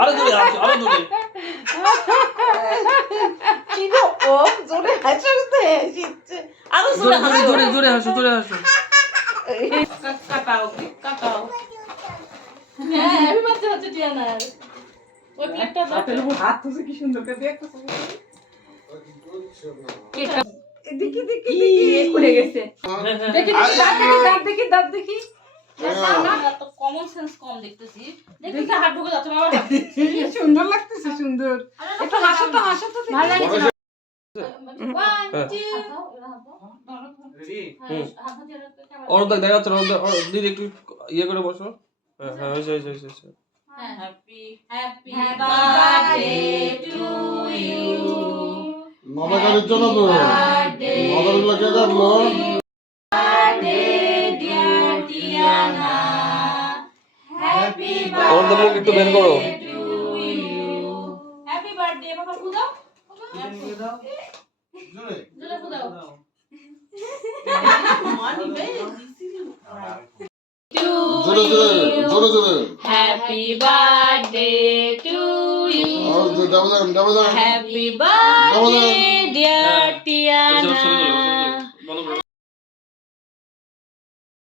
আরো দূরে হাসো, আরো দূরে। জোরে হাসতে শিখছে। আরো জোরে জোরে জোরে জোরে হাসো, জোরে হাসো। কাটাও কাটাও। হ্যাঁ আমি বাচ্চা হচ্ছে টিয়ানার। ওই প্লেটটা দাও। হাত তুলে কি সুন্দর করে দিয়ে একটা দেখি দেখি দেখি পড়ে গেছে। দেখি দেখি দাঁত দেখি। তো কমন সেন্স কম দেখতেছি। দেখি হাত ঢুকে যাচ্ছে বাবা। সুন্দর লাগতেছে সুন্দর। একটু হাসো তো হাসো তো। ভালো লাগছে না। 1 2 অরুণ দেখা যাচ্ছে না, দিদি একটু ইয়ে করে বসো। হ্যাঁ হ্যাঁ হয়েছে। Happy happy birthday to you. নবাগাড়ির জন্য তো নবাগুলো কে ডাকলো? Birthday dear Tiana. Happy Arun মুখ একটু বের করো। Birthday to you. Happy birthday বাবা ফুদাও। জোরে ফুদাও। জোরে জোরে জোরে Happy birthday to you. Double Happy birthday, dear Tiana.